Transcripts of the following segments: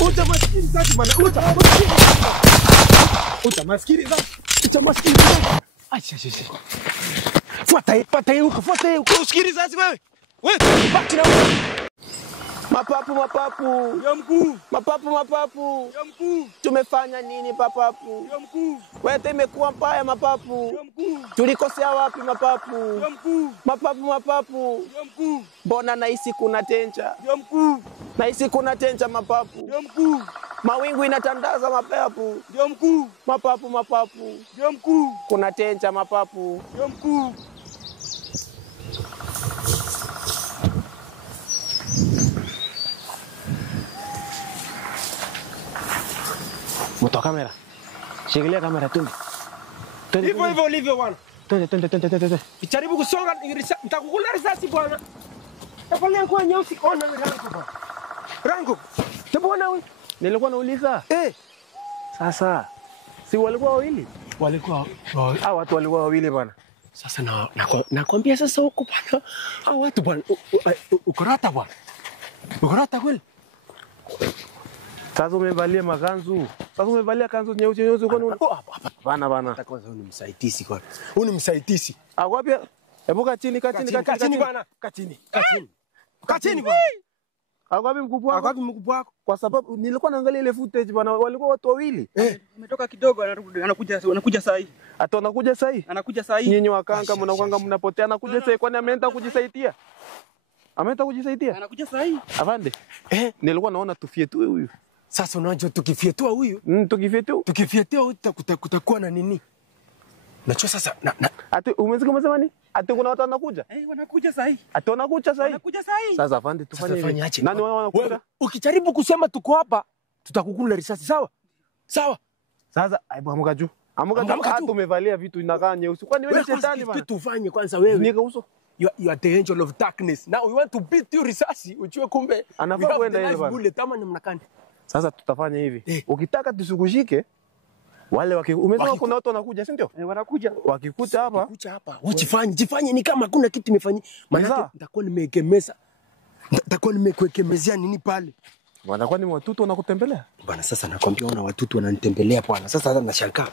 Uta maskini sasa bana. Uta maskini sasa. Acha. Fuata huko. Usikiri sasa wewe. Wewe baki na wewe. Mapapu. Ya mkuu. Mapapu. Ya mkuu. Tumefanya nini mapapu? Ya mkuu. Wewe imekuwa mbaya mapapu. Ya mkuu. Tulikosea wapi mapapu? Ya mkuu. Mapapu. Ya mkuu. Mbona nahisi kuna tencha? Ya mkuu. Nahisi kuna tencha mapapu. Ya mkuu. Mawingu inatandaza mapapu. Ya mkuu. Mapapu. Ya mkuu. Kuna tencha mapapu. Ya mkuu. Moto kamera. Shikilia kamera tu. Hivyo ulivyo bwana. Twende. Jaribu kusonga nitakukula risasi bwana. Tafanya kwa nyeusi ona rango bwana. Rango. Tabona wewe. Nilikuwa nauliza. Sasa si walikuwa wawili? Walikuwa Watu walikuwa wawili bwana. sasa nakwambia sasa huko bwana. Hao watu bwana ukorata bwana. Ukorata kweli. Sasa umevalia makanzu. Sasa umevalia kanzu nyeusi kwani bana. Nataka ni msaidizi kwani. Huyu ni msaidizi. Wapi? Hebu kaa chini bwana. Kaa chini bwana. Wapi mkubwa wako? Wapi mkubwa wako? Kwa sababu nilikuwa naangalia ile footage bwana, walikuwa watu wawili. Umetoka kidogo anakuja saa hii. Hata anakuja saa hii? Anakuja saa hii. Nyinyi wakanga mnakwanga mnapotea, anakuja saa hii kwani ameenda kujisaidia? Anakuja saa hii? Afande. Nilikuwa naona tufietu huyu. Sasa unajua tukifietua huyu, tukifietua kutakuwa na nini? Najua sasa ati umesema nini? Ati kuna watu wanakuja? Wanakuja saa hii. Ati wanakuja saa hii? Wanakuja saa hii. Sasa afande tufanye hivi. Nani wao wanakuja? Ukijaribu kusema tuko hapa, tutakukula risasi sawa? Sawa. Sasa aibu amuka juu. Amuka juu. Tumevalia vitu inakaa nyeusi. Kwani wewe shetani bwana? Tufanye kwanza wewe. Nika uso. You are the angel of darkness. Now we want to beat you risasi. Ujue kumbe. Anafaa kwenda ile bwana. Tama ni mnakani. Sasa tutafanya hivi. Ukitaka tusikushike wale umesema kuna watu wanakuja, si ndio? Wanakuja. Wakikuja hapa. Jifanye ni kama hakuna kitu imefanyika. Maana nitakuwa nimeegemeza. Nitakuwa nimekuegemezea nini pale? Wanakuwa ni watoto wanakutembelea. Bwana sasa nakwambia una watoto wananitembelea bwana. Sasa hata nashangaa.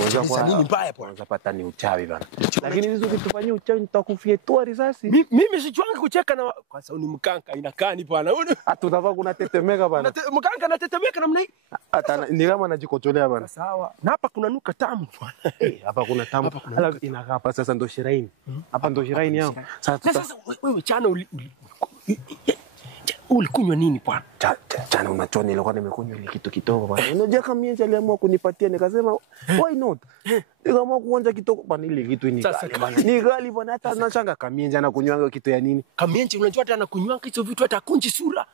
Unajua nini mbaya bwana? Unapata ni uchawi bwana. Lakini hizo ukitufanyia uchawi nitakufietua risasi. Mimi sichwangi kucheka na kwa sababu ni mkanga inakani bwana. Hata utavaa kuna tetemeka bwana. Mkanga anatetemeka namna hii. Hata ni kama anajikotolea bwana. Sawa. Na hapa kuna nuka tamu bwana. Hapa kuna tamu. Alafu inakaa hapa sasa ndo shiraini. Hapa ndo shiraini yao. Sasa wewe chana ulikunywa nini bwana? Jana unachoni nilikuwa nimekunywa ile kitu kidogo bwana. Unajua kama mimi aliamua kunipatia nikasema why not? Nikaamua kuonja kidogo bwana, ile kitu ni gali bwana. Ni gali bwana, hata anachanga kamienje anakunywanga kitu ya nini? Kamienje unajua hata anakunywanga hizo vitu hata kunji sura.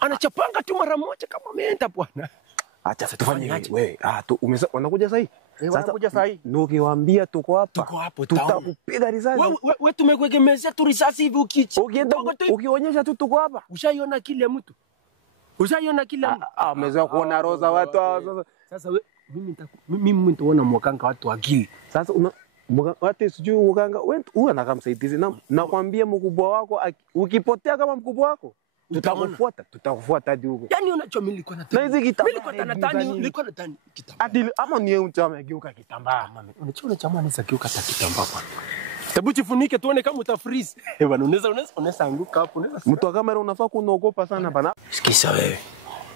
Anachapanga tu mara moja kama ameenda bwana. Acha tufanye hivi. Wewe wanakuja sasa hii. Wanakuja saa hii. Nukiwaambia tuko hapa. Tutakupiga risasi. Wewe tumekuegemezea tu risasi hivi ukionyesha tu tuko hapa. Ushaiona kile mtu? Amezoea kuona roza watu sasa. Sasa mimi nitaona mwakanga watu akili. Sasa watu sijui mwakanga wewe anakamsaidizi nakwambia mkubwa wako ukipotea kama mkubwa wako tutakufuata hadi huko. Yaani unachomili nilikuwa natani. Na hizi kitambaa nilikuwa natani kitambaa. Hadi ama ni yeye amegeuka kitambaa mama. Unachona chama anaweza geuka hata kitambaa bwana. Hebu jifunike tuone kama utafreeze. Bwana unaweza anguka hapo Mtu wa kamera unafaa kunaogopa sana bana. Sikiza wewe.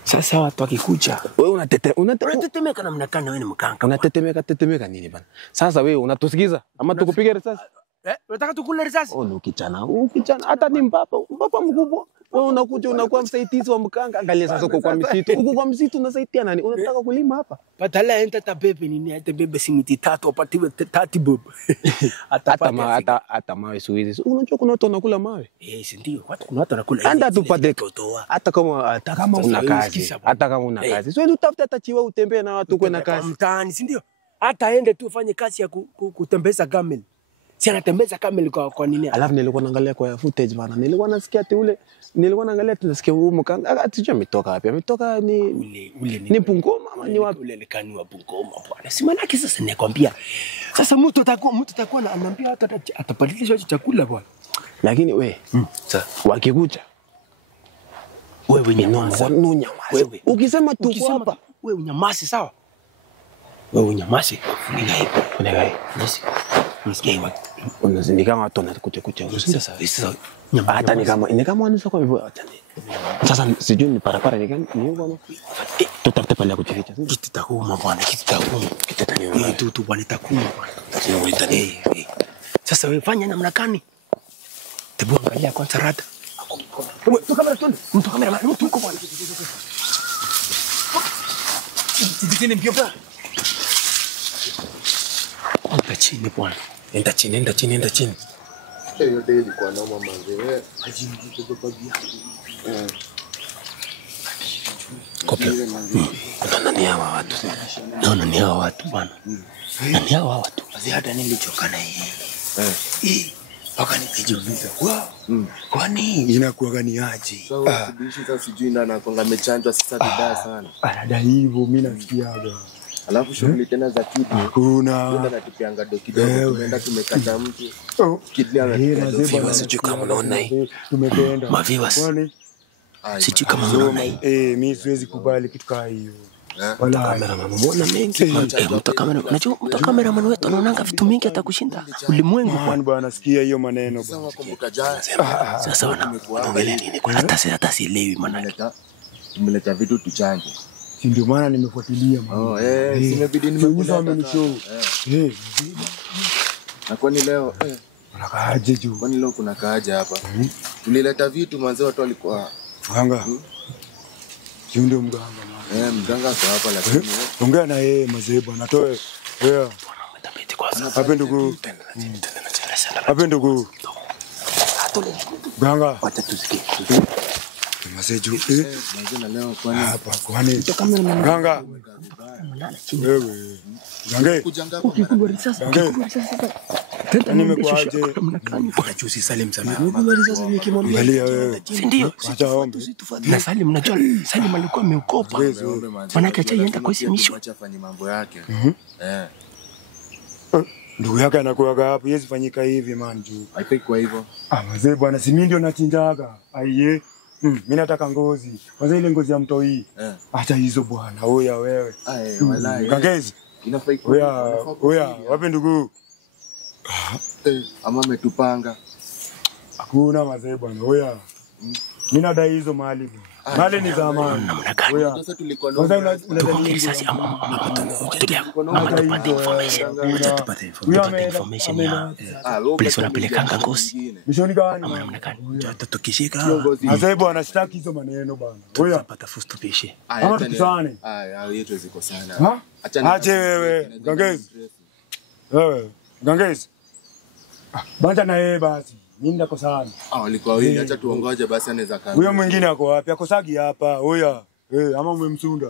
Sasa watu wakikuja, wewe unatetemeka namna gani wewe ni mkanga? Unatetemeka nini bana? Sasa wewe unatusikiza ama tukupige risasi? Unataka tukule risasi? Ni kijana hata ni mbapa mkubwa. Wewe unakuja unakuwa msaidizi wa mkanga. Angalia sasa uko kwa msitu. Uko kwa msitu unasaidia nani? Unataka kulima hapa? Badala enta tabebe nini? Hata bebe simiti 3 apatiwe 30 bob. Hata mawe suizi. Unajua kuna watu wanakula mawe? Si ndio? Kuna watu wanakula. Anda tupate hata kama una kazi. Hata kama una kazi. Sio utafuta hata chiwa utembee na watu kwa na kazi. Mtaani, si ndio? Hata aende tu ufanye kazi ya kutembeza camel. Si anatembeza camel kwa nini? Alafu nilikuwa naangalia kwa footage bana. Nilikuwa nasikia nilikuwa naangalia tunasikia huyu mkanga atijua ametoka wapi? Ametoka ni Bungoma ama ni wapi? Ule lekani wa Bungoma bwana. Si maana sasa nikwambia. Sasa mtu atakuwa ananiambia hata atapadilisha chakula bwana. Lakini sasa wakikuja Wewe nyamaza. No nyamaza. Wewe. Ukisema tuko hapa, wewe unyamaze sawa? Wewe unyamaze. Funika hii. Nisikie hivi. unazindika watu na kucha. Unasinda sawa. Sasa Hata ni kama wanaweza kwa hivyo acha. Sasa sijui ni parapara ni gani ni bwana. Tutafute pale kujificha. kitu takuma bwana, kitu takuma. Kitataniwa. Tu bwana takuma bwana. Sio uitani. Sasa wewe fanya namna gani? Tebu angalia kwanza rada. Mtu kamera tu. Mtu kamera mtu uko bwana. Titini mbio bwana. Enda chini bwana. Enda chini. Hiyo ndio ilikuwa noma manze. Ajingi kwa babi yangu. Kopia. Unaona ni hawa watu. Naona ni hawa watu bwana. Ni hawa watu. Basi hata nilichoka na hii. Paka nikajiuliza, kwani inakuwa gani aje? Sawa, sibishi sasa sijui na anakonga amechanjwa sasa vibaya sana. Anada hivyo mimi nasikiaga. Alafu shughuli tena za kidney. Kuna natupianga do kidogo, tumeenda tumekata mtu. Kidney Viewers sijui kama unaona hii. Tumeenda. Maviewers. Sijui kama unaona hii. Mimi siwezi kubali kitu kama hiyo. Wala cameraman umeona mengi. Mtu kamera, unajua mtu cameraman wetu anaonanga vitu mingi atakushinda ulimwengu bwana. Nasikia hiyo maneno bwana. Kumbuka jana. Sasa wanaongelea nini? Kwa hata sielewi maana. Tumeleta vitu tuchanje. Si ndio maana nimefuatilia maana. Simebidi nimekuja show. Na kwani leo unakaaje juu? Kwani leo kuna kaaje hapa? Tulileta vitu manze watu walikuwa mganga. Sio ndio mganga maana. Mganga kwa hapa lakini ongea na yeye mzee bwana toe. Hapo ndugu. Mganga. Wacha tusikie. Mzee juu. Mzee leo kwani hapa kwani mganga. Wewe. Mganga. Ukipigwa risasi. Tena nimekuaje? Mpaka juzi Salim sana. Ukipigwa risasi nikimwambia. Angalia wewe. Si ndio? Acha ombe. Na Salim najua Salim alikuwa ameokopa. Maana acha ienda kwa simisho. Acha afanye mambo yake. Ndugu yake anakuaga hapo, yesi fanyika hivi man juu. Haipiki kwa hivyo. Mzee bwana, si mimi ndio nachinjaga. Aiye. Mimi nataka ngozi. Kwanza ile ngozi ya mto hii. Acha hizo bwana. Oya wewe. Wallahi. Kangezi. Inafaa iko. Oya, wapi ndugu? Ama ametupanga. Hakuna mzee bwana. Oya. Mimi nadai hizo mali bwana. Mali ni zamani. Oya. Sasa tulikuwa Kwanza unadai risasi ama tupate information ya place wanapelekanga ngozi. Mishoni gani? Ama namna gani? Hata tukishika mzee bwana, sitaki hizo maneno bwana. Oya. Tupata fusto pishe. Ama tukusane. Yetu ziko sana. Ache wewe, Gangezi. Wewe, Gangezi. Banja na yeye basi. Mimi ndako sana. Walikuwa wawili, acha tuongoje basi anaweza kaa. Huyo mwingine ako wapi? Akosagi hapa. Oya. Ama umemsunda.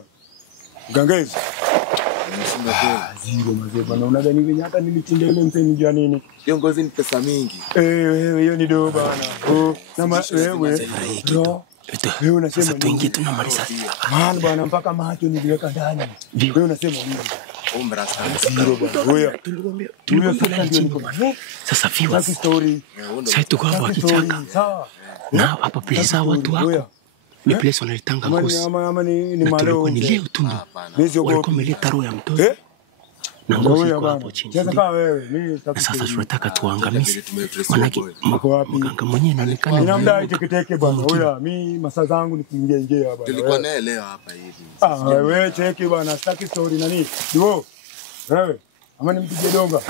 Gangezi. Msunda kwa. Zero mzee bwana. Unadhani venye hata nilichinda ile mteni jua nini? Kiongozi ni pesa mingi. Wewe hiyo ni do bana. Na wewe. Wewe unasema sasa tuingie tunamaliza. Man bwana, mpaka macho niliweka ndani. Wewe unasema nini? Ombra sana. Zero bwana. Wewe Tulikwambia ndio sasa viewers. Story. Sasa tuko hapa kichaka. Sawa. Na hapa place watu wako. Ni place wanalitanga ngozi. Ama ni maleo. Ni leo tu. Walikuwa wameleta roho ya mtoto. Na ngozi kwa hapo chini. Sasa kama wewe, mimi sasa tunataka tuangamize. Manake mganga mwenyewe anaonekana. Ninamdai teketeke bwana. Oya, mimi masaa zangu ni kuingia bwana. Tulikuwa naye leo hapa hivi. Wewe cheki bwana, sitaki story nani. Ndio. Wewe, ama nimpige donga.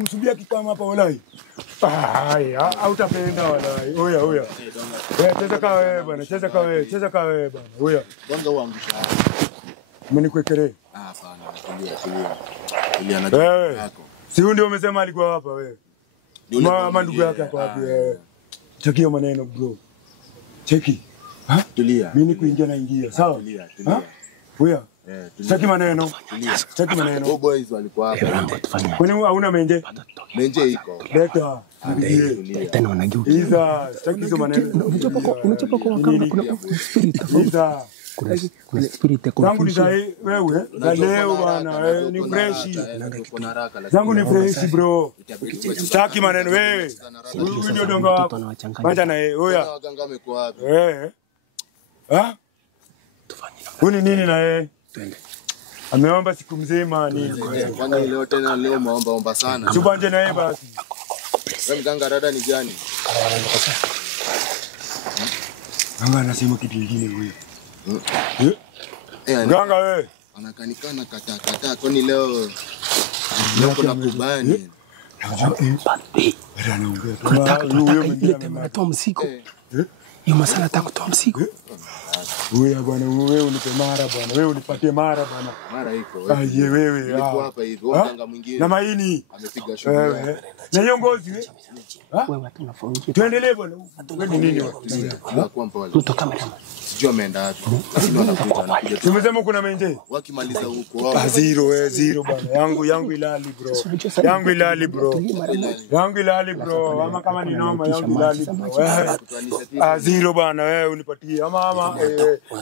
Msubia kikama hapa walai. Hautapenda walai. Oya. Cheza kwa wewe bwana, cheza kwa wewe bwana. Oya. Donga uangusha. Mmenikuekere. Hapana, tulia anajua yako. Si ndio umesema alikuwa hapa wewe? Mama ndugu yake hapo wapi wewe? Cheki maneno bro. Cheki. Tulia. Mimi kuingia naingia. Sawa? Tulia. Oya. Sitaki maneno. Sitaki maneno. Oh boys walikuwa hapa. Kwani hauna menje? Menje iko. Leta. Tena wanageuka. Iza, sitaki hizo maneno. Unachapa kwa kama kuna spirit. Iza. Kuna spirit ya Zangu ni za wewe, za leo bana, ni fresh. Zangu ni fresh bro. Sitaki maneno wewe. Huyu ndio dongo wako. Wacha na yeye, oya. Waganga wamekuwa wapi? Ha? Huni nini na yeye? Twende. Ameomba siku mzima nini? Kwanza leo tena leo maomba sana. Subanje na yeye basi. Wewe mganga rada ni gani? Mganga anasema kitu kingine huyo. Mganga wewe. Anakanikana kata kwani leo kuna kubani. Tunataka ile tema natoa msiko. Hiyo masala atakutoa msiko. Wewe bwana, wewe unipe mara bwana. Wewe unipatie mara bwana. Mara iko. Aje wewe. Niko hapa hivi. Mganga mwingine. Na maini. Amepiga shughuli. Na hiyo ngozi wewe. Wewe watu unafaungia. Tuendelee bwana. Wewe nini wewe? Kwa mpole. Mtu kamera. Sijui ameenda wapi. Lakini wanakuja. Tumesema kuna menje. Wakimaliza huko. Zero bwana. Yangu ilali bro. Yangu ilali bro. Ama kama ni noma yangu ilali bro. Zero bwana wewe unipatie. Ama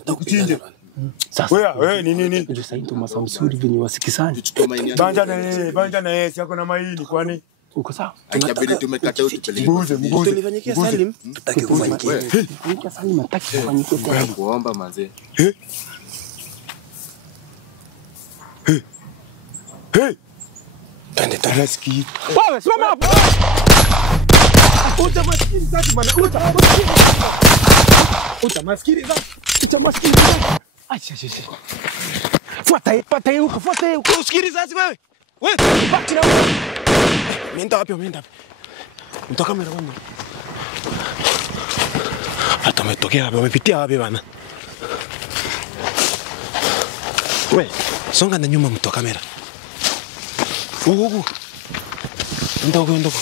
ukuchinje. Sasa wewe ni nini? ndio sasa ndio masaa mzuri venye wasikizani. Banja na yeye siko na maini kwani Uko sawa? Itabidi tumekata utupeleke. mbuze. Tulifanyikia Salim, tutaki kufanyikia. Tulifanyikia Salim hataki kufanyikia. Kuomba manze. Twende tarasiki. Wewe simama hapo. Uta maskini sasa bana. Uta maskini sasa. Acha. Fuata huko. Usikilize sasa wewe. Wewe baki na wewe. Menda wapi? Mtoka kamera bwana. Hata umetokea wapi? Umepitia wapi bana? Wewe, songa na nyuma mtoka kamera. Huko. Ndoko.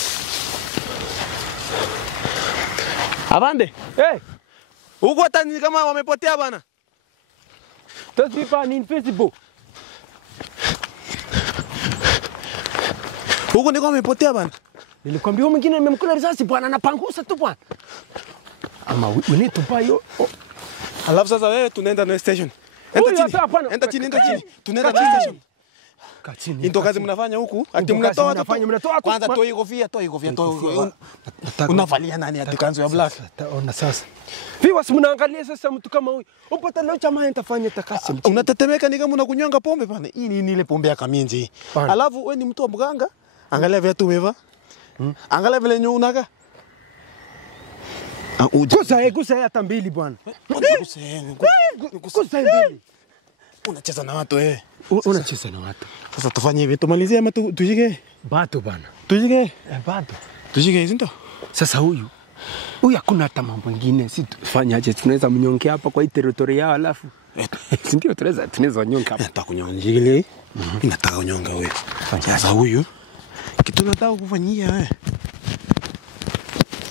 Abande. Huko tani kama wamepotea bana. Those people are invisible. Huko ndiko wamepotea bana. Nilikwambia huyo mwingine nimemkula risasi bwana, anapangusa tu bwana. Ama we need to buy you. Alafu sasa wewe tunaenda na station. Enda chini. Tunaenda na station. Kachini. Ndio kazi mnafanya huku? Ati mnatoa kwanza toa kofia. Unavalia nani ati kanzu ya black? Taona sasa. Vipi mnaangalia sasa mtu kama huyu? Upata leo chama nitafanya takasi. Unatetemeka ni kama unakunywanga pombe bana. Hii ni ile pombe ya Kamienje. Alafu wewe ni mtu wa mganga? Angalia viatu umevaa. Angalia vile nyunaga. Gusa hata mbili bwana. Gusa mbili. Unacheza na watu wewe. Unacheza na watu. Sasa tufanye hivi, tumalizie ama tujike? Bato bana. Tujike? Bato. Tujike hizo ndo. Sasa huyu hakuna hata mambo mengine. Si tufanye aje, tunaweza mnyonge hapa kwa hii territory yao alafu. Si ndio tunaweza nyonga hapa. Nataka kunyonga. Nataka kunyonga wewe. Sasa huyu kitu nataka kufanyia wewe.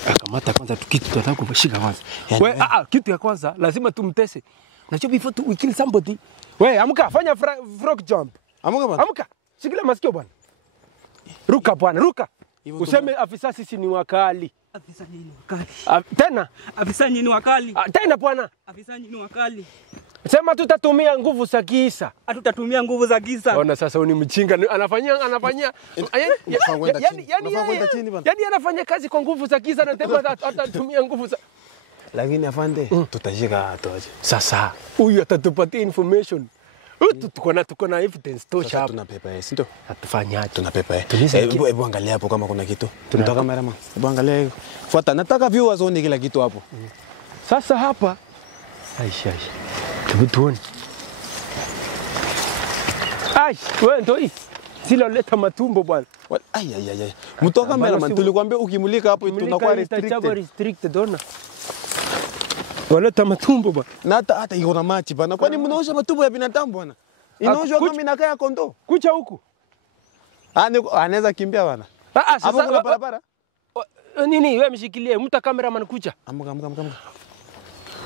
Akamata kwanza kitu tunataka kushika kwanza. Wewe kitu ya kwanza lazima tumtese. Unajua before we kill somebody. Wewe amka fanya frog jump. Amka bwana. Amka. Shikilia masikio bwana. Ruka bwana, ruka. Useme afisa sisi ni wakali. Afisa nyinyi wakali. Tena? Afisa nyinyi wakali. Tena bwana. Afisa nyinyi wakali. Sema tutatumia nguvu za giza. Hatutatumia nguvu za giza. Ona sasa ni mjinga anafanyia yani anafanya kazi kwa nguvu za giza na tena atatumia nguvu za. Lakini afande tutashika atoje. Sasa huyu atatupatia information. Tuko na evidence tosha hapa. Tuna paper ndio. Hatufanyaje? Tuna paper. Hebu angalia hapo kama kuna kitu. Tunatoka kamera ma. Hebu angalia. Fuata nataka viewers waone kila kitu hapo. Sasa hapa Aisha. Tuone. Wewe ndio hii. Sila leta matumbo bwana. Mtoka kamera man tulikwambia ukimulika hapo tunakuwa restricted ona. Waleta matumbo bwana. Na hata iko na machi bwana. Kwani mnaosha matumbo ya binadamu bwana? Inaoshwa kama inakaa ya kondoo. Kucha huku. Anaweza kimbia bwana. Sasa kuna barabara. Nini wewe mshikilie mtu cameraman kucha. Amka.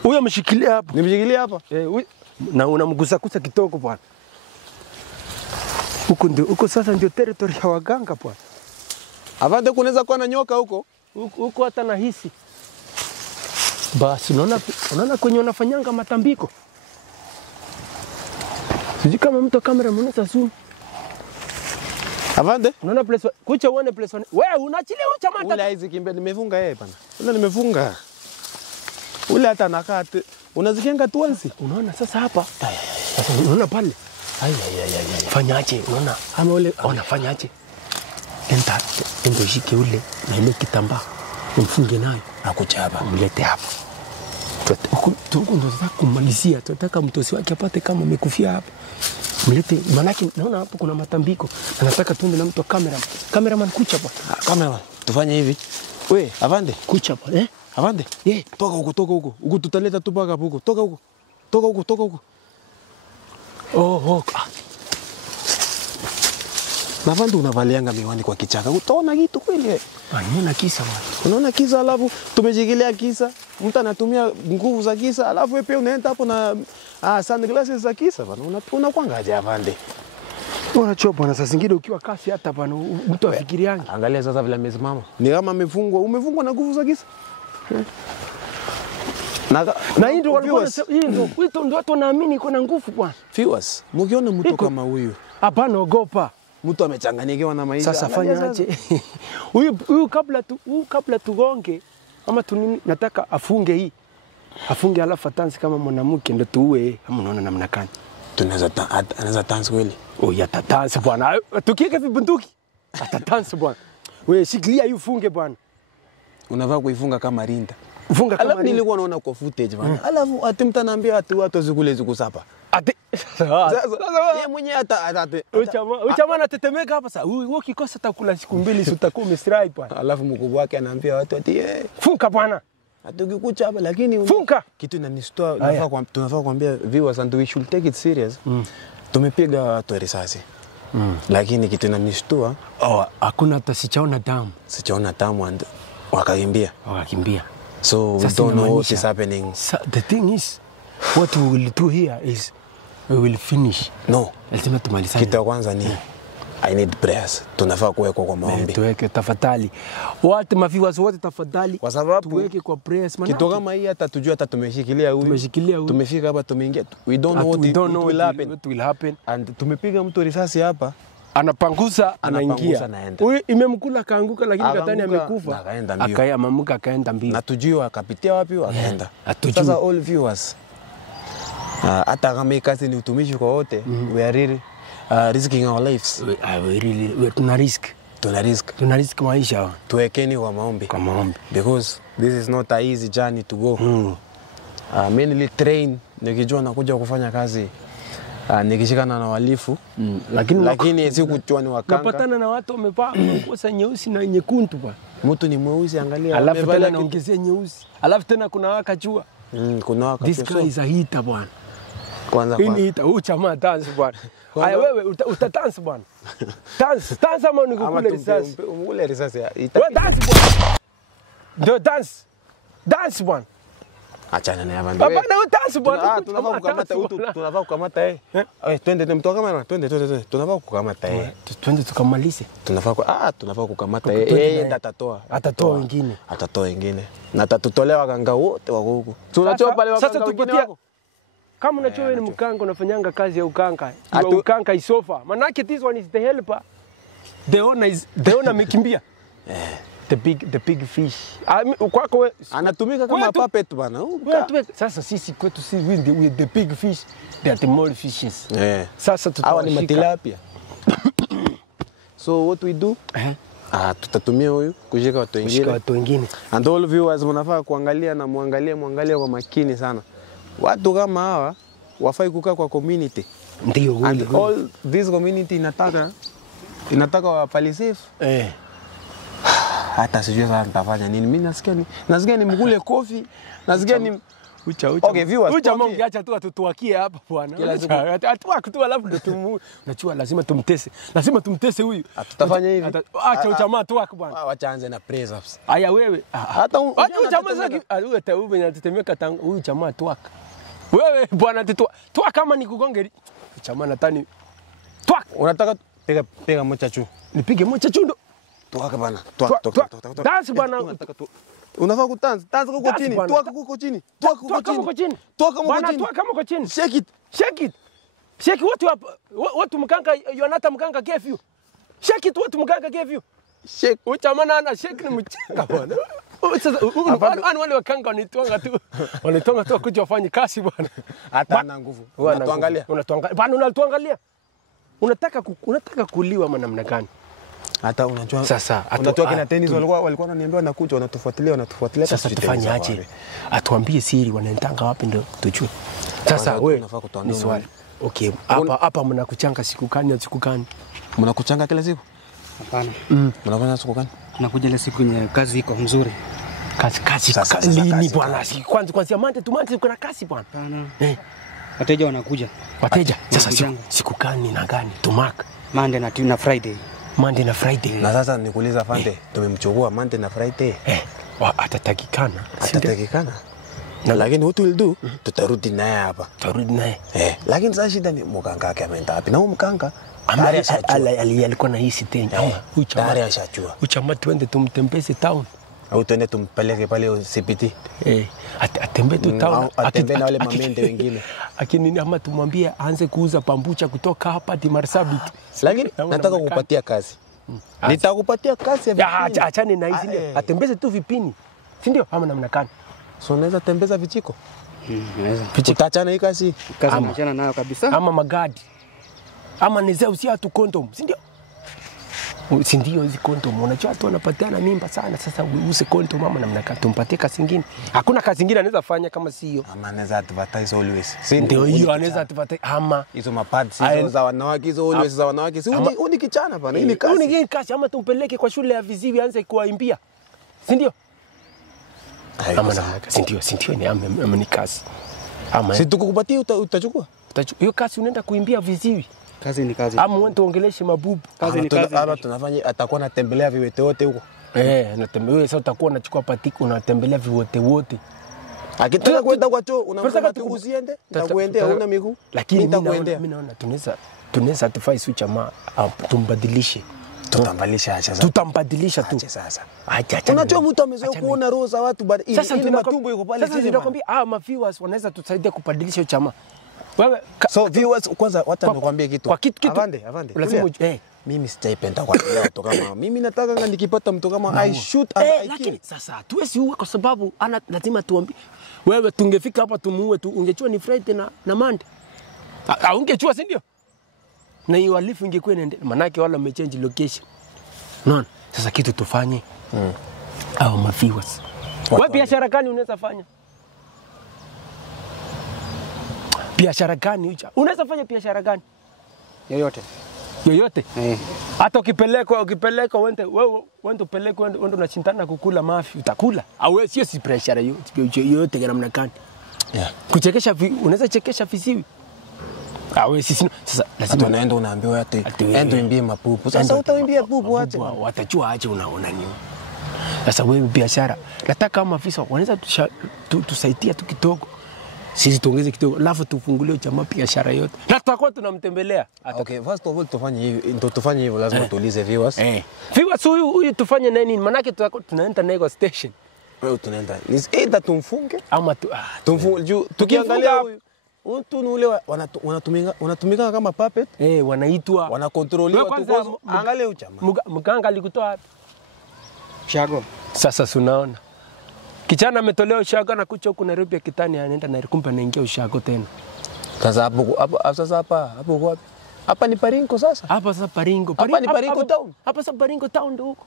Huyo mshikilie hapo. Nimshikilie hapa? na unamgusa kitoko bwana. Huko sasa ndio territory ya waganga bwana. Avande kunaweza kuwa na nyoka huko. Huko hata nahisi. Basi unaona kwenye wanafanyanga matambiko. Sijui kama mtu kamera mnaweza zoom. Avande? Unaona place kucha uone place. Wewe unaachilia huyu chama. Ule hizi kimbe nimefunga yeye bana. Ule nimefunga. Ule hata nakaa unazikenga tuansi. Unaona sasa hapa. Sasa unaona pale. Ai. Fanyaje? Unaona? Ama ule unafanyaje? Enda shike ule na ile kitambaa. Mfunge nayo. Akucha hapa. Mlete hapa. Tuko ndo sasa kumalizia. Tunataka mtosi wake apate kama amekufia hapa. Mlete manake naona hapo kuna matambiko. Anataka tuende na mtu wa kamera. Cameraman kucha hapa. Cameraman, tufanye hivi. We, Avande, kucha hapa, Avande. Toka huko. Huko tutaleta tu paka huko. Toka huko. Oh. Na Avande unavalianga miwani kwa kichaka. Utaona kitu kweli. Unaona kisa bwana. Unaona kisa alafu tumejigilia kisa. Mtu anatumia nguvu za kisa alafu wewe pia unaenda hapo na sunglasses za kisa bwana. Unakwanga aje Avande? Unachua bwana, saa zingine ukiwa kasi hata bwana mtu afikiriangi. Angalia sasa vile amesimama. Ni kama umefungwa na nguvu za kisa. Na hii ndio walikuwa ndio watu wanaamini iko na nguvu bwana. Viewers, mkiona mtu kama huyu, hapana ogopa. Mtu amechanganyikiwa na maisha. Sasa fanya aje? Huyu kabla tugonge ama tunini nataka afunge hii. Afunge alafu atansi kama mwanamke ndio tuue ama unaona namna gani? Anaweza dance kweli? Ya tatansi bwana. Tukiweka vibunduki. Atatansi bwana. Wewe shikilia hiyo funge bwana. Unavaa kuifunga kama rinda. Funga kama rinda. Nilikuwa naona kwa footage bwana. Alafu ati mtaniambia watu zikule zikusapa. Yeye mwenyewe hata uchama anatetemeka hapa sasa. Wewe ukikosa takula siku mbili utakuwa umestrai bwana. Alafu mkubwa wake anaambia watu ati funga bwana. Atukikucha hapa lakini funga. Kitu inanishtua tunafaa kuambia viewers and we should take it serious. Tumepiga watu risasi. Lakini kitu inanishtua hakuna hata sichaona damu and wakakimbia. So we don't know what is happening. The thing is what we will do here is we will finish. No. Lazima tumalizane. Kitu kwanza ni I need prayers. Tunafaa kuweka kwa maombi. Tuweke tafadhali. Wote maviewers wote tafadhali. Kwa sababu tuweke kwa prayers maana. Kitu kama hii hata tujue hata tumeshikilia huyu. Tumefika hapa tumeingia. We don't know what will happen. And tumepiga mtu risasi hapa. Anapangusa anaingia. Huyu imemkula kaanguka lakini kadhani amekufa. Akaenda mbio. Na tujue akapitia wapi akaenda. Sasa all viewers. Hata kama kazi ni utumishi kwa wote, we are really risking our lives. We tuna risk maisha. Tuwekeni kwa maombi. Because this is not an easy journey to go. Mainly train nikijua nakuja kufanya kazi. Nikishikana na walifu lakini si kuchua ni wakanga. Napatana na watu wamevaa nguo nyeusi na nyekundu bwana. Mtu ni mweusi angalia. Alafu tena naongezea nyeusi. Alafu tena kuna waka jua. Kuna waka. This guy is a hitter bwana. Kwanza huyu chama dance bwana. Haya wewe utatansi bwana. Dance ama nikukule risasi. Ule risasi. Wewe dance bwana. Ndio dance bwana. Achana na Avande. Hapana utansi bwana. Tunavaa kukamata twende mtoka kama twende. Tunavaa kukamata twende tukamalize. Tunavaa kukamata yeye atatoa wengine. Na atatutolea waganga wote wako huko. Tunatoa pale waganga wengine. Kama unajua wewe ni mkanga unafanyanga kazi ya ukanga. Ukanga isofa. Manake this one is the helper. The owner amekimbia. The big fish. Kwako wewe anatumika kama puppet bana. Sasa sisi kwetu si with the big fish, they are the small fishes. Sasa tutawa ni matilapia. So what we do? Tutatumia huyu kushika watu wengine. And all viewers mnafaa kuangalia na muangalie kwa makini sana. Watu kama hawa wafai kukaa kwa community. Ndio kweli. And all this community inataka wafali safe. Hata sijui sasa nitafanya nini. Mimi nasikia ni mkule kofi. Nasikia ni Okay, viewers. Jamaa ungeacha tu atutuakie hapa bwana. Atuwaki tu alafu ndio najua lazima tumtese huyu. Tutafanya hivi. Acha jamaa tu wako bwana. Wachaanze na press ups. Haya wewe. Hata jamaa zake huyu taume anatetemeka tangu huyu jamaa tu wako. Wewe bwana toa kama nikugonge. Chama natani. Toa. Unataka piga mchachu. Nipige mchachu ndo. Toa bana. Toa. Dance bwana. Unafaa kutanza. Tanza huko chini. Toa huko chini. Toa huko chini. Toa kama huko chini. Shake it. Shake what mkanga Yonata mkanga gave you. Shake it what mkanga gave you. Shake. Uchamana ana shake ni mchanga bwana. Sasa wale wakanga wanitonga tu. Wanitonga tu kuja wafanye kazi bwana. Hata ana nguvu. Unatuangalia. Bwana unatuangalia. Unataka kuliwa ama namna gani? Hata unajua sasa unajua kina tennis walikuwa wananiambia wanakuja wanatufuatilia. Sasa tufanye aje? Atuambie siri wanaendanga wapi ndio tujue. Sasa wewe ni swali. Okay, hapa mnakuchanga siku gani? Mnakuchanga kila siku? Hapana. Mnafanya siku gani? Nakuja ile siku yenye kazi iko mzuri. Kazi lini bwana? Kwanza Monday to Monday kuna kazi bwana. Hapana. Wateja wanakuja. Sasa siku gani na gani? Tumark Monday na Friday. Na sasa nikuuliza Fande, tumemchukua Monday na Friday. Atatakikana. Na lakini what will do? Tutarudi naye hapa. Lakini sasa shida ni mganga yake ameenda wapi? Na huyo mganga alikuwa na hisi tena. Tayari ashachua. Uchama twende tumtembeze town. Au twende tumpeleke pale CPT. Atembe tu town. Atembe na wale mamende wengine. Lakini ama tumwambie aanze kuuza pambucha kutoka hapa hadi Marsabit. Lakini nataka kukupatia kazi. Nitakupatia kazi ya vipini. Achane na hizi ndio. Atembeze tu vipini. Si ndio? Ama namna gani? So unaweza tembeza vichiko? Naweza. Utachana hii kazi? Kazi nachana nayo kabisa. Ama magadi. Ama nize usia tu condom. Si ndio hizi condom. Unajua watu wanapatiana mimba sana. Sasa use condom ama namna gani? Tumpatie kazi nyingine. Hakuna kazi nyingine anaweza fanya kama si hiyo. Ama anaweza advertise always. Si ndio hiyo anaweza advertise ama hizo mapads hizo za wanawake hizo always za wanawake. Si uni kichana bana. Hii ni kazi. Uni kazi ama tumpeleke kwa shule ya viziwi aanze kuwaimbia. Si ndio? Ama na si ndio ni ama ni kazi. Ama si tukukupatia utachukua? Hiyo kazi unaenda kuimbia viziwi. Kazi ni kazi. Ama wewe tuongeleshe mabubu. Kazi ni kazi. Hapa tunafanya atakuwa anatembelea viwete wote huko. Natembea sasa utakuwa unachukua patiki unatembelea viwete wote. Akitaka kwenda kwa choo unamtaka usiende, nitakuendea una miguu. Lakini mimi naona tunaweza tufai switch ama tumbadilishe. Tutambadilisha tu. Sasa. Unajua mtu amezoea kuona roho za watu bado ili matumbo iko pale. Sasa ninakwambia viewers wanaweza tusaidia kubadilisha chama. Wewe so viewers kwanza wacha nikwambie kitu. Avande. Lazima mimi sitaipenda kwa watu kama mimi nataka nikipata mtu kama I shoot and I kill. Sasa tuwezi huwa kwa sababu lazima tuambie. Wewe tungefika hapa tumuue tu ungechua ni Friday na Monday. Ungechua si ndio? Na hiyo alifu ingekuwa inaendelea. Manake wala wamechange location. Unaona? Sasa kitu tufanye. Au viewers. Wewe biashara gani unaweza fanya? Biashara gani unaweza fanya biashara gani? Yoyote. Hata ukipeleka wewe upeleke unashindana kukula mafi utakula. Au sio si biashara yoyote kwa namna gani? Kuchekesha unaweza chekesha viziwi. Sisi sasa lazima unaenda unaambiwa ati endo imbie mapupu. Sasa utawimbia pupu aje? Watajua aje unaona nini? Sasa wewe biashara nataka kama afisa wanaweza tusaidia tu kidogo. Sisi tuongeze kidogo alafu tufungulie chama biashara yote. Na tutakuwa tunamtembelea. Okay, first of all tufanye hivyo lazima tuulize viewers. Viewers huyu tufanye nini? Maana tunaenda nego station. Wewe tunaenda. Ni either tumfunge ama tumfunge. Tukiangalia huyu watu ule wanatumika kama puppet. Wanaitwa wanakontroliwa tu. Angalia uchama. Mganga alikutoa wapi? Shago. Sasa tunaona. Kijana ametolewa ushago na kucha huko Nairobi Kitani anaenda na kumbe anaingia ushago tena. Sasa hapo wapi? Hapa ni Baringo sasa. Hapa sasa Baringo. Hapa ni Baringo town. Hapa sasa Baringo town ndio huko.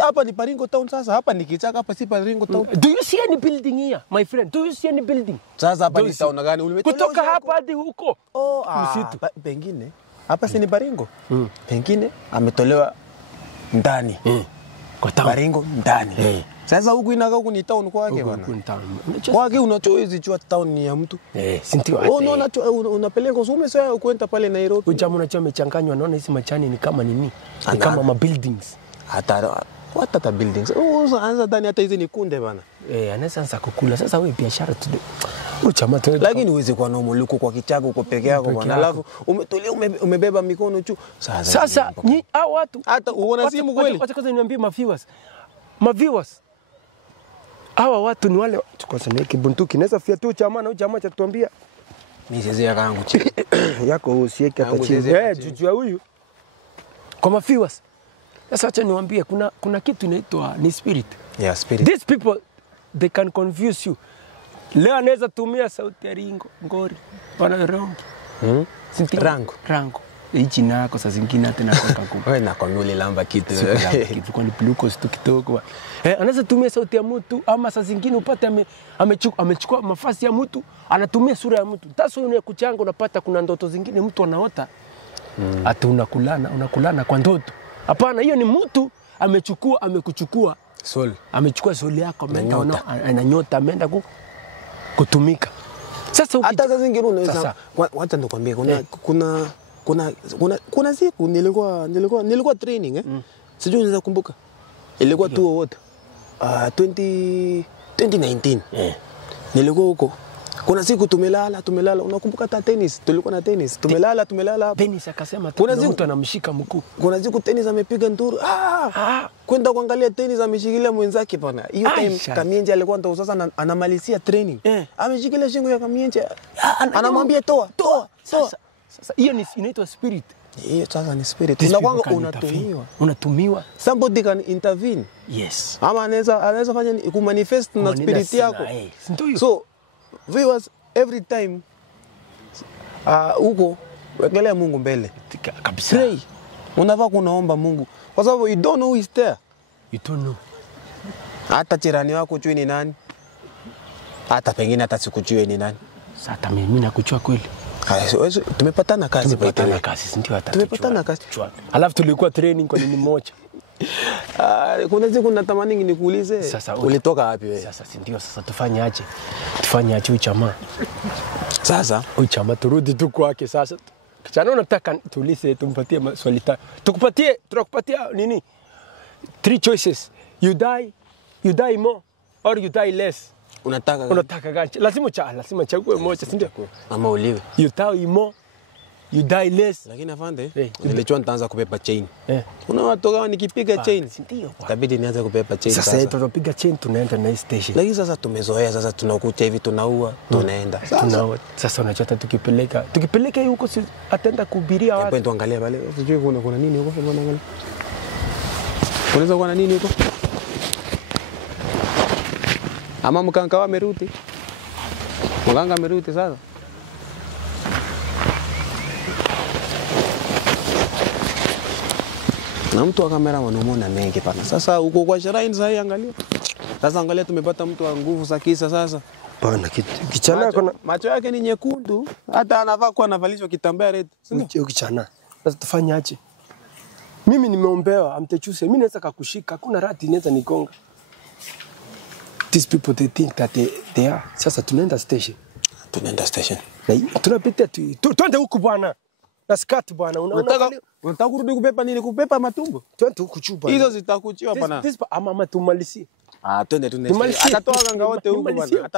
Hapa ni Baringo town sasa. Hapa ni kichaka hapa si Baringo town. Do you see any building here my friend? Do you see any building? Sasa hapa ni town gani ulimetolewa? Kutoka hapa hadi huko. Msitu. Pengine hapa si ni Baringo. Pengine ametolewa ndani. Kwa town. Baringo ndani. Sasa huku inakaa huku ni town kwake bwana. Kwake unachoezi chua town ni ya mtu. Si ndio? Unaona unapeleka usume sasa kwenda pale Nairobi. Ujamu unachoma umechanganywa naona hizi machani ni kama nini? Ni kama ma buildings. Hata What are the buildings? Anza ndani hata hizi ni kunde bana. Anaweza anza kukula. Sasa wewe biashara tu. Uchama tu. Lakini uweze kwa normal uko kwa kichago uko peke yako bwana. Alafu umetulia umebeba mikono tu. Sasa ni hao watu hata uona simu kweli? Acha kwanza niambie maviewers. Hawa watu ni wale tukose ni kibuntuki. Naweza fia tu chama na uchama cha kutuambia. Mimi sisi yangu chini. Yako usiweke hata chini. Juju ya huyu. Kwa maviewers. Sasa acha niwaambie kuna kitu inaitwa ni spirit. Yeah, spirit. These people they can confuse you. Leo anaweza tumia sauti ya Ringo, Ngori, bwana Rongi. Rango. Hichi nako saa zingine hata na kwa kubwa. Wewe na kwa yule lamba kitu. Kitu kwa ni glucose tu kidogo. Anaweza tumia sauti ya mtu ama saa zingine upate amechukua mafasi ya mtu, anatumia sura ya mtu. Taso ni kuchanga unapata kuna ndoto zingine mtu anaota. Hata unakulana kwa ndoto. Hapana, hiyo ni mtu amekuchukua soul. Amechukua soul yako ana nyota ameenda kutumika. Sasa hata saa zingine unaweza wacha nikwambie kuna siku nilikuwa training sijui unaweza kumbuka. Ilikuwa tu wote 2019. Nilikuwa huko. Kuna siku tumelala unakumbuka hata tennis tulikuwa na tennis tumelala hapa. Tennis akasema kuna mtu anamshika mkuu. Kuna siku tennis amepiga nduru kwenda kuangalia tennis ameshikilia mwenzake bana. Hiyo time Kamienje alikuwa ndo sasa anamalizia training. Ameshikilia shingo ya Kamienje anamwambia toa. Sasa hiyo inaitwa spirit. Hiyo sasa ni spirit. Unakwanga unatumiwa. Somebody can intervene. Yes. Ama anaweza fanya kumanifest na spirit yako. So viewers every time huko wekelea Mungu mbele kabisa. Pray. Unafaa kunaomba Mungu kwa sababu you don't know who is there. You don't know. Hata jirani wako chui ni nani? Hata pengine hata sikujue ni nani. Sasa mimi nakuchua kweli. Tumepatana kazi ndio hata. Tumepatana kazi. Alafu tulikuwa training kwa nini moja. Kuna siku natamani nikuulize ulitoka wapi wewe? Sasa ndio sasa tufanye aje uchama. Sasa uchama turudi tu kwake sasa. Kijana unataka tuulize tumpatie maswali tunakupatia nini? 3 choices. You die more or you die less. Unataka gani? Lazima chague moja, si ndio? Ama uliwe. You die more, you die less. Lakini afande, nilichwa nitaanza kupepa chain. Kuna watu kama nikipiga chain, ndio. Itabidi nianze kupepa chain sasa. Sasa tunapiga chain tunaenda na station. Lakini sasa tumezoea, sasa tunakucha hivi tunaua, tunaenda. Sasa unachota tukipeleka huko si ataenda kuhubiria watu. Hebu tuangalie pale. Sijui kuna nini huko, hebu angalia. Kunaweza kuwa na nini huko? Ama mkanga amerudi. Mganga amerudi sasa. Na mtu wa kamera wanamuona mengi pana. Sasa huko kwa Shrine sasa angalia. Sasa angalia tumepata mtu wa nguvu za kisa sasa. Bana kichana kuna macho yake ni nyekundu. Hata anavaa kwa anavalishwa kitambaa red. Sio kichana. Sasa tufanye aje? Mimi nimeombewa amtechuse. Mimi naweza kukushika. Hakuna rati inaweza nigonga. These people they think that they are. Sasa tunaenda station. Tunapitia twende huku bwana. Na skati bwana. Unataka kurudi kupepa nini? Kupepa matumbo? Twende huku chupa. Hizo zitakuchiwa bwana. Ama tumalizie. Twende. Atatoa ganga wote huko bwana.